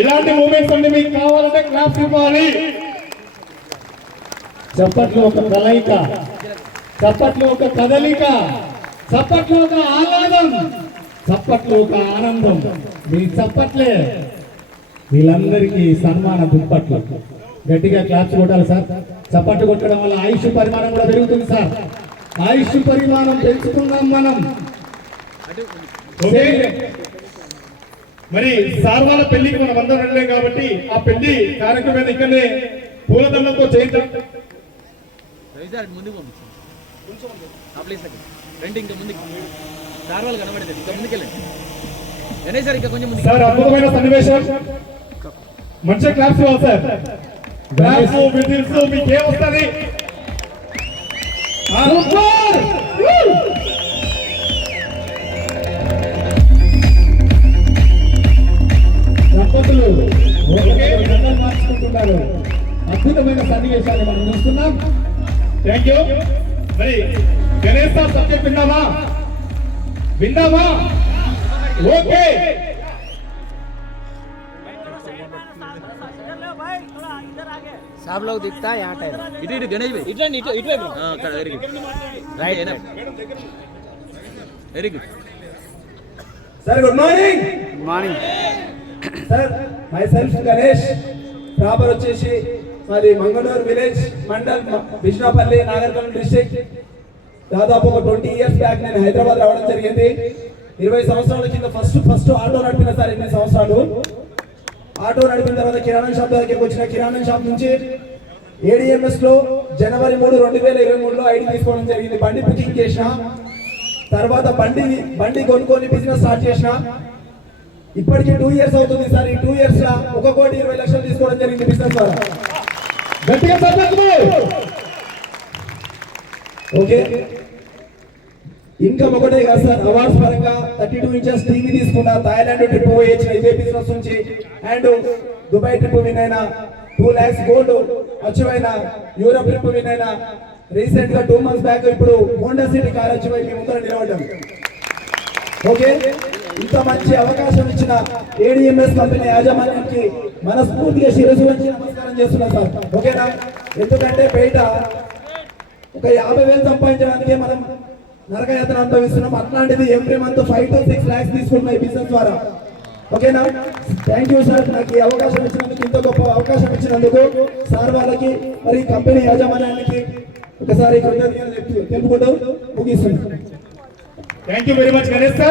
ఇలాంటి మూమెంట్స్ అన్ని మీకు కావాలంటే క్లాప్స్ ఇవ్వాలి. చప్పట్లో ఒక కలయిక, చప్పట్లో ఒక కదలిక, చప్పట్లో ఒక ఆహ్లాదం, చప్పట్లో ఒక ఆనందం. మీ చప్పట్లే వీళ్ళందరికీ సన్మాన దుప్పట్లు. గట్టిగా క్లాప్స్ కొట్టాలి సార్. చప్పట్లు కొట్టడం వల్ల ఆయుష్ పరిమాణం కూడా పెరుగుతుంది సార్. ఆయుష్ పరిమాణం పెంచుకుందాం మనం. మరి సార్ వాళ్ళ పెళ్లికి మనం అందరం వెళ్ళలేం కాబట్టి ఆ పెళ్లి కార్యక్రమం ఇక్కడనే పూలదండలతో చేద్దాం. సార్ అద్భుతమైన సన్నివేశం. మంచిగా క్లాప్స్ ఇవ్వాలి సార్. క్లాప్స్ విజిల్స్ మీకేం వస్తుంది? దంపతులు మార్చుకుంటున్నారు. అద్భుతమైన సన్నివేశాన్ని మనం చూస్తున్నాం. Thank you. మరి గణేష్ సార్ సబ్జెక్ట్ విన్నామా? విన్నామా? ఓకే. सब लोग दिखता है यहाँ टाइम इट गणेश भाई it very good right very good sir good morning sir my self Ganesh proper వచ్చేసి మాది మంగళూరు విలేజ్ మండల్ బిష్నాపల్లి నాగర్కర్నూల్ డిస్ట్రిక్ట్. దాదాపు ఒక 20 ఇయర్స్ బ్యాక్ నేను హైదరాబాద్ రావడం జరిగింది. 20 సంవత్సరాల కింద ఫస్ట్ ఆటో నడిపిన సార్. 8 సంవత్సరాలు ఆటో నడిపిన తర్వాత కిరాణా షాప్ దగ్గరికి వచ్చిన. కిరాణా షాప్ నుంచి ఏడిఎంఎస్ లో జనవరి 3, 2023లో ఐడి తీసుకోవడం జరిగింది. బండి బుకింగ్ చేసిన తర్వాత బండి కొనుక్కొని బిజినెస్ స్టార్ట్ చేసిన. ఇప్పటికి 2 ఇయర్స్ అవుతుంది సార్. ఈ 2 ఇయర్స్ లో 1,20,00,000 తీసుకోవడం జరిగింది బిజినెస్ ద్వారా. గట్టిగా ఓకే. ఇన్కమ్ ఒకటే కాదు సార్. అవార్డ్స్ పరంగా 32 ఇంచెస్ టీవీ తీసుకున్నా, థాయిలాండ్ ట్రిప్ పోయొచ్చిన ఇదే బిజినెస్ నుంచి. అండ్ దుబాయ్ ట్రిప్ విన్ అయినా, 2 lakhs గోల్డ్ అచీవ్ అయినా, యూరోప్ ట్రిప్ విన్ అయినా. రీసెంట్ గా 2 months బ్యాక్ ఇప్పుడు హోండా సిటీ కార్ అచీవ్ అయి ముందర నిలబడ్డాం. ఓకే. ఇంత మంచి అవకాశం ఇచ్చిన ఏడిఎంఎస్ కంపెనీ యాజమాన్యానికి మనస్ఫూర్తిగా శిరస్సు వంచి నమస్కారం చేస్తున్నాం సార్. ఓకేనా? ఎందుకంటే బయట ఒక 50,000 సంపాదించడానికే మనం నరకయాతన అనుభవిస్తున్నాం. అట్లాంటిది ఎవ్రీ మంత్ 5 to 6 lakhs తీసుకుంటున్నాయి బిజినెస్ ద్వారా. ఓకేనా? Thank you sir. నాకు ఈ అవకాశం ఇచ్చినందుకు, ఇంత గొప్ప అవకాశం ఇచ్చినందుకు సార్ వాళ్ళకి మరి కంపెనీ యాజమాన్యానికి ఒకసారి కృతజ్ఞతలు తెలుపుకుంటూ ముగిస్తున్నాను. Thank you very much Ganesh sir.